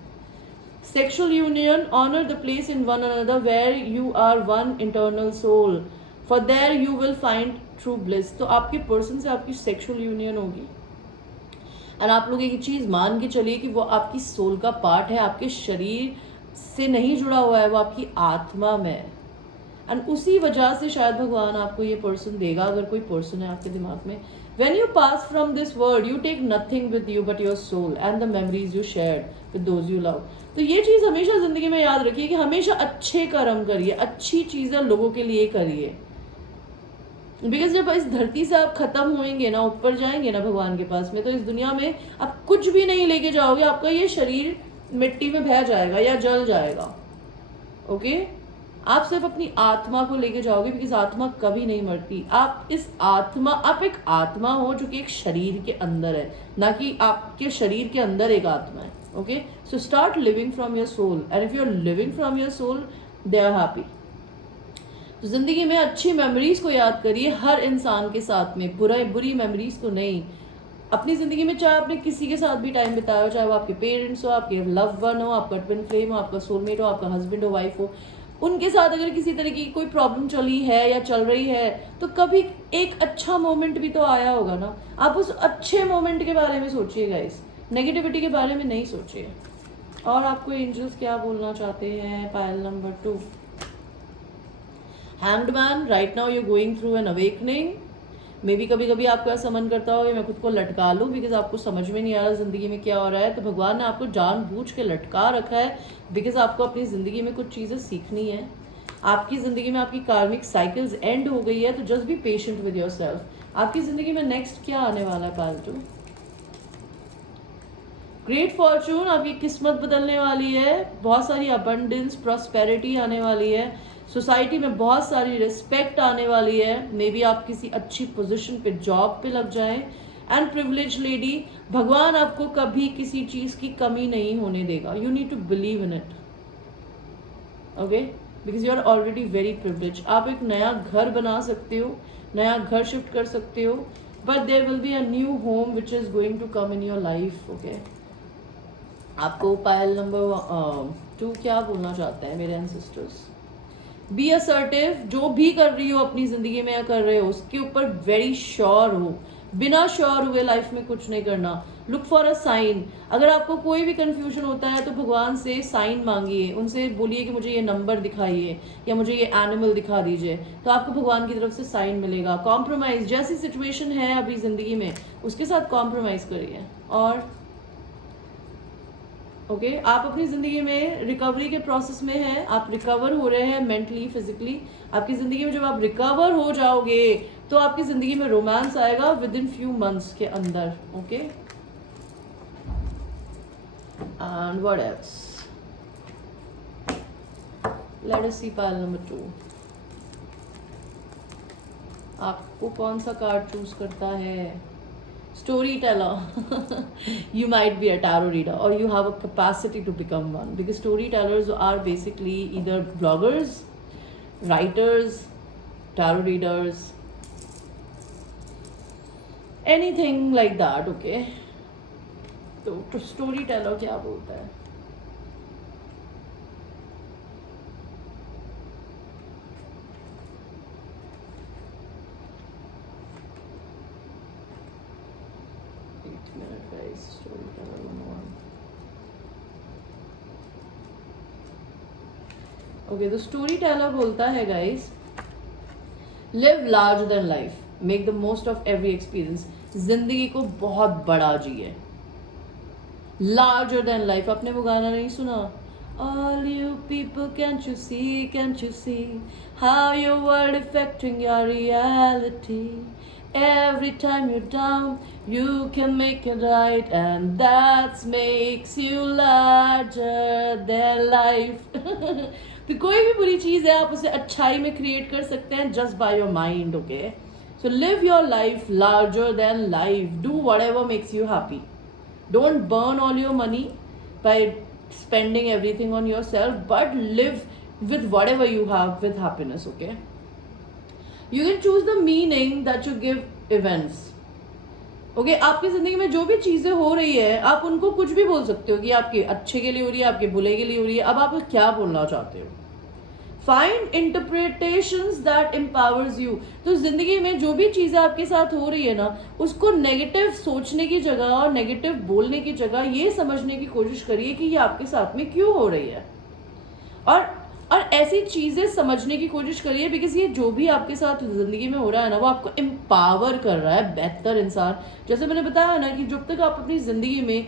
Sexual union, honour the place in one another where you are one internal soul, for there you will find true bliss. तो आपके पर्सन से आपकी सेक्सुअल यूनियन होगी और आप लोग एक चीज़ मान के चलिए कि वो आपकी सोल का पार्ट है, आपके शरीर से नहीं जुड़ा हुआ है, वो आपकी आत्मा में है। एंड उसी वजह से शायद भगवान आपको ये पर्सन देगा, अगर कोई पर्सन है आपके दिमाग में. When you pass from this world, you take nothing with you but your soul and the memories you shared with those you love. तो ये चीज़ हमेशा ज़िंदगी में याद रखिए कि हमेशा अच्छे कर्म करिए, अच्छी चीज़ें लोगों के लिए करिए. बिकॉज जब इस धरती से आप खत्म होएंगे ना, ऊपर जाएंगे ना भगवान के पास में, तो इस दुनिया में आप कुछ भी नहीं लेके जाओगे. आपका ये शरीर मिट्टी में बह जाएगा या जल जाएगा. ओके आप सिर्फ अपनी आत्मा को लेके जाओगे, बिकॉज आत्मा कभी नहीं मरती. आप एक आत्मा हो जो कि एक शरीर के अंदर है, ना कि आपके शरीर के अंदर एक आत्मा है. Okay so start living from your soul, and if you are living from your soul they are happy. तो जिंदगी में अच्छी मेमोरीज को याद करिए हर इंसान के साथ में, बुरी मेमोरीज को नहीं. अपनी ज़िंदगी में चाहे आपने किसी के साथ भी टाइम बिताया हो, चाहे वो आपके पेरेंट्स हो, आपके लव वन हो, आपका ट्विन फ्लेम हो, आपका सोलमेट हो, आपका हस्बैंड हो, वाइफ हो, उनके साथ अगर किसी तरह की कोई प्रॉब्लम चली है या चल रही है, तो कभी एक अच्छा मोमेंट भी तो आया होगा ना. आप उस अच्छे मोमेंट के बारे में सोचिए गाइस, नेगेटिविटी के बारे में नहीं सोचिए. और आपको एंजल्स क्या बोलना चाहते हैं? पायल number 2, hanged man. Right now you going through an awakening. May be कभी कभी आपको ऐसा मन करता हो कि मैं खुद को लटका लूँ, बिकॉज आपको समझ में नहीं आ रहा ज़िंदगी में क्या हो रहा है. तो भगवान ने आपको जानबूझ के लटका रखा है, बिकॉज आपको अपनी ज़िंदगी में कुछ चीज़ें सीखनी है. आपकी ज़िंदगी में आपकी कार्मिक साइकिल्स एंड हो गई है, तो just be patient with your self. आपकी ज़िंदगी में नेक्स्ट क्या आने वाला है पालतू? Great Fortune. आपकी किस्मत बदलने वाली है, बहुत सारी अबंडेंस प्रॉस्पेरिटी आने वाली है, सोसाइटी में बहुत सारी रिस्पेक्ट आने वाली है. मे बी आप किसी अच्छी पोजीशन पे, जॉब पे लग जाएं. एंड प्रिविलेज लेडी, भगवान आपको कभी किसी चीज़ की कमी नहीं होने देगा. You need to believe in it. Okay because you are already very privilege. आप एक नया घर बना सकते हो, नया घर शिफ्ट कर सकते हो, but there will be a new home which is going to come in your life. Okay आपको पायल नंबर 2 क्या बोलना चाहते हैं मेरे एंसेस्टर्स? B assertive. जो भी कर रही हो अपनी ज़िंदगी में या कर रहे हो, उसके ऊपर वेरी श्योर हो. बिना श्योर हुए लाइफ में कुछ नहीं करना. Look for a sign. अगर आपको कोई भी कंफ्यूजन होता है तो भगवान से साइन मांगिए, उनसे बोलिए कि मुझे ये नंबर दिखाइए या मुझे ये एनिमल दिखा दीजिए, तो आपको भगवान की तरफ से साइन मिलेगा. कॉम्प्रोमाइज़, जैसी सिचुएशन है अभी ज़िंदगी में उसके साथ कॉम्प्रोमाइज़ करिए. और ओके आप अपनी ज़िंदगी में रिकवरी के प्रोसेस में हैं, आप रिकवर हो रहे हैं मेंटली, फिजिकली. आपकी ज़िंदगी में जब आप रिकवर हो जाओगे तो आपकी ज़िंदगी में रोमांस आएगा विद इन फ्यू मंथ्स के अंदर. Okay and what else? Let us see pile number 2. आपको कौन सा कार्ड चूज करता है? Storyteller. You might be a tarot reader or you have a capacity to become one, because storytellers are basically either bloggers, writers, tarot readers, anything like that. Okay तो storyteller क्या बोलता है? Okay तो story teller बोलता है guys, live large than life, make the most of every experience. जिंदगी को बहुत बड़ा जिए, लार्जर देन लाइफ. आपने वो गाना नहीं सुना? All you people, can't you see how your world affecting your reality? Every time you're down, you can make it right, and that makes you larger than life. तो कोई भी बुरी चीज़ है आप उसे अच्छाई में क्रिएट कर सकते हैं just by your mind. Okay, so live your life larger than life. Do whatever makes you happy. Don't burn all your money by spending everything on yourself, but live with whatever you have with happiness. Okay, you can choose the meaning that you give events. Okay आपकी जिंदगी में जो भी चीजें हो रही है आप उनको कुछ भी बोल सकते हो कि आपके अच्छे के लिए हो रही है, आपके बुरे के लिए हो रही है. अब आप क्या बोलना चाहते हो? Find interpretations that empowers you. तो जिंदगी में जो भी चीजें आपके साथ हो रही है ना, उसको नेगेटिव सोचने की जगह और नेगेटिव बोलने की जगह ये समझने की कोशिश करिए कि ये आपके साथ में क्यों हो रही है. और ऐसी चीज़ें समझने की कोशिश करिए, बिकॉज ये जो भी आपके साथ ज़िंदगी में हो रहा है ना, वो आपको एम्पावर कर रहा है बेहतर इंसान। जैसे मैंने बताया ना कि जब तक आप अपनी ज़िंदगी में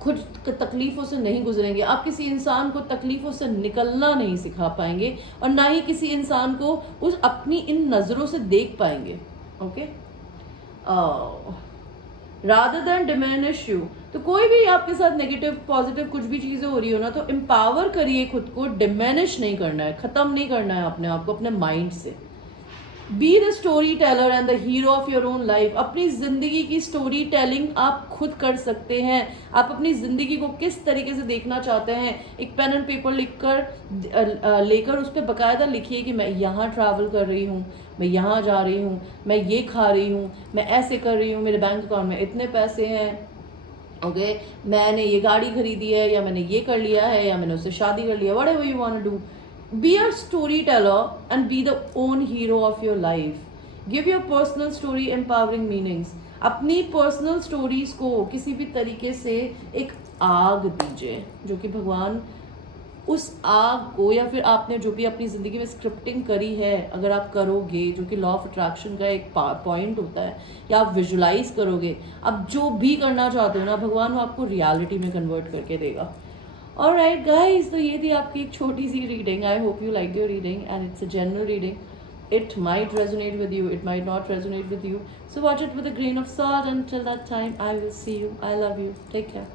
खुद तकलीफ़ों से नहीं गुजरेंगे, आप किसी इंसान को तकलीफ़ों से निकलना नहीं सिखा पाएंगे, और ना ही किसी इंसान को उस अपनी इन नज़रों से देख पाएंगे। Okay, rather than diminish you. तो कोई भी आपके साथ नेगेटिव पॉजिटिव कुछ भी चीज़ें हो रही हो ना, तो एम्पावर करिए खुद को, डिमिनिश नहीं करना है, ख़त्म नहीं करना है अपने आप को अपने माइंड से। Be the story teller and the hero of your own life. अपनी ज़िंदगी की स्टोरी टेलिंग आप खुद कर सकते हैं। आप अपनी ज़िंदगी को किस तरीके से देखना चाहते हैं, एक पेन एंड पेपर लेकर उस पर बाकायदा लिखिए कि मैं यहाँ ट्रैवल कर रही हूँ, मैं यहाँ जा रही हूँ, मैं ये खा रही हूँ, मैं ऐसे कर रही हूँ, मेरे बैंक अकाउंट में इतने पैसे हैं, ओके, मैंने ये गाड़ी खरीदी है, या मैंने ये कर लिया है, या मैंने उससे शादी कर लिया, whatever you want to do. Be a storyteller and be the own hero of your life. Give your personal story empowering meanings. अपनी पर्सनल स्टोरीज को किसी भी तरीके से एक आग दीजिए, जो कि भगवान उस आग को, या फिर आपने जो भी अपनी ज़िंदगी में स्क्रिप्टिंग करी है, अगर आप करोगे, जो कि लॉ ऑफ अट्रैक्शन का एक पॉइंट होता है, या आप विजुलाइज करोगे, आप जो भी करना चाहते हो ना, भगवान वो आपको रियलिटी में कन्वर्ट करके देगा। Alright guys, तो ये थी आपकी एक छोटी सी reading. I hope you like your reading and it's a general reading. It might resonate with you, it might not resonate with you. So watch it with a grain of salt. Until that time, I will see you. I love you. Take care.